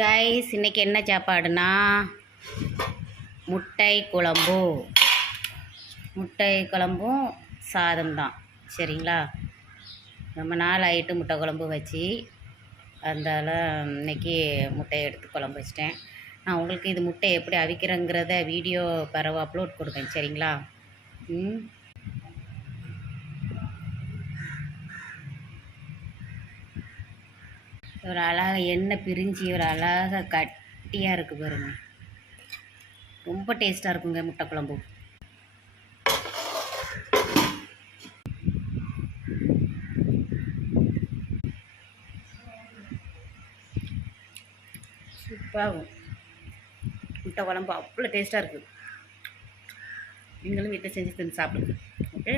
Guys இன்றைக்கி என்ன சாப்பாடுனா முட்டை குழம்பும் சாதம் தான். சரிங்களா? ரொம்ப நாள் ஆகிட்டு முட்டை குழம்பு வச்சு, அதனால் இன்றைக்கி முட்டையை எடுத்து குழம்பு வச்சிட்டேன். நான் உங்களுக்கு இது முட்டை எப்படி அவிக்கிறேங்கிறத வீடியோ பிறகு அப்லோட் கொடுப்பேன். சரிங்களா? ஒரு அழகாக எண்ணெய் பிரிஞ்சு ஒரு அழகாக கட்டியாக இருக்குது பாருங்கள். ரொம்ப டேஸ்ட்டாக இருக்குங்க முட்டை குழம்பு. சூப்பராகும் முட்டை குழம்பு, அவ்வளோ டேஸ்ட்டாக இருக்குது. நீங்களும் வீட்டை செஞ்சு தின்னு சாப்பிடுங்க. ஓகே.